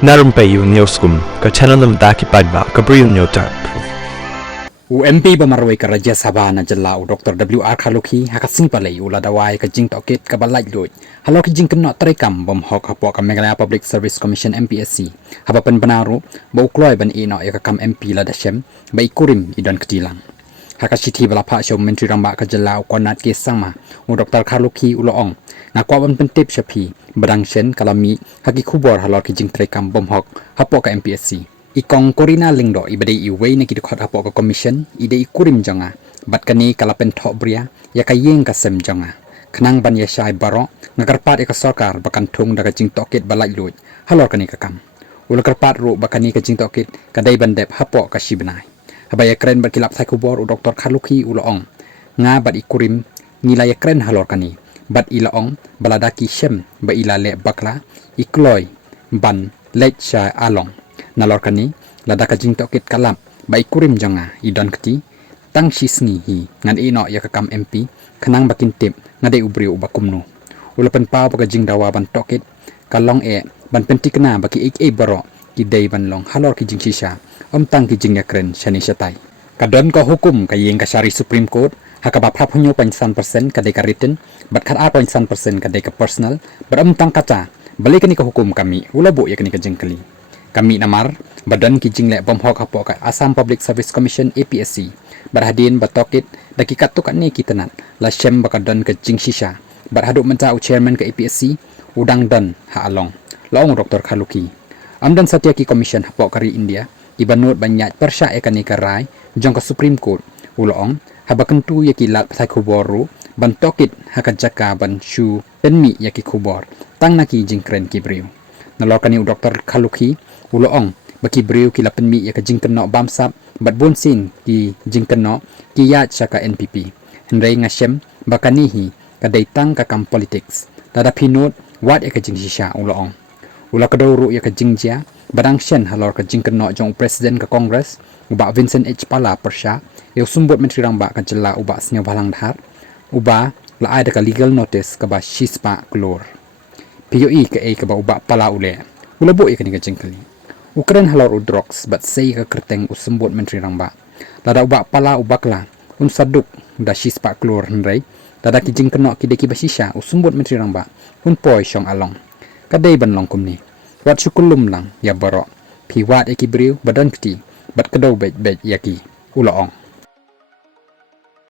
Na Rympei U ke channel nabynta paidbah Bri U Hynñiewtrep. MP bamarway ka Raja Sabha na jala u Dr. WR Khaloki hakasing palay ula dawai ka jing Tohkit ka balay loy. Halor ki jing Kynnoh tarekam hok hapo ka Meghalaya Public Service Commission Mpsc. Habapan banaru ba ukloy ban Iiong ya kam MP la dashem ba ikurim idon ketilang. Hakashiti bala Phah shom menteri ramba ka jala u konat ke sangma u Dr. Khaloki Iiong ngakwa ban pentip syapi badang shen kalami haki khubor halor ki jing tarekam hok hapo ka Mpsc. Iiong korina lingdo ibade iway na kidukot hapo ka commission ide ikurim jonga bat kani kalapen thok bria ya kayeng kasem jonga khnang ban ya shai baroh ngakarpat ka sarkar bakan thung daga jing Tohkit balai lut halor kani kakam ul karpat ru bakani ka jing Tohkit kadai bandep hapo ka shibnai habaya kren bat kilap sai kubor u Dr. Khaloki Iiong nga bat ikurim nilai kren halor kani bat Iiong baladaki shem ba ilale bakla ikloy ban lech shai along nalor kani lada ka jing Tohkit kalap ba ikurim jonga idon keti tang shisngi hi ngan Iiong ya kakam MP khanang bakin tip ngade ubri u bakumno ulapan pau ba jing Dawa ban Tohkit kalong ban pentikna baki baroh ki dei ban long halor ki Jingshah tang ki jing yakren shani shatai kadon ko hukum ka yeng ka syari Supreme Court hakaba phap hunyo 0.1% kadai ka written bat khat 0.1% kadai ka personal tang kaca balik ni ka hukum kami ulabu ya kani ka jing kali kami Namar badan ki jing le hok hapo ka Assam Public Service Commission APSC berhadin ba Tohkit daki katuk ni kitenat la shem bakadon ke Jingshah berhaduk menta u chairman ke APSC udang dan ha along long Dr. Khaloki amdan satya ki commission hapo kari India ibanut banyak persya ekani karai jong ke Supreme Court ulong habakentu yaki lat sai kuboru ban Tohkit hakajaka ban shu tenmi yaki kubor tang naki jingkren ki Bri U nalokani u Dr. Khaloki Iiong baki Bri U kila penmi ya ka jing Kynnoh bamsap bat bonsin ki jing Kynnoh ki yat saka NPP henrei ngasem bakanihi kadai tang ka kam politics tada pinut wat ya ka Jingshah Iiong ula kadawru ya ka Jingshah badang shen halor ka jing Kynnoh jong presiden ka Congress uba Vincent H Pala persya ya sumbut menteri ramba ka jela uba snya balang dhar uba la ada ka legal notice ka ba shispa klor POE ka ka ba uba pala ule ula bo ya ka ni ka jing kali Ukren halor udrox bat sei ka kyrteng usumbut menteri ramba lada ubak pala ubakla saduk da shispa klor henrei lada ki jing Kynnoh ki deki basisha usumbut menteri ramba poi shong along kadai ban long kumni wat syukulum lang ya baroh pi wat eki Bri U badan keti bat kedau bet yaki Iiong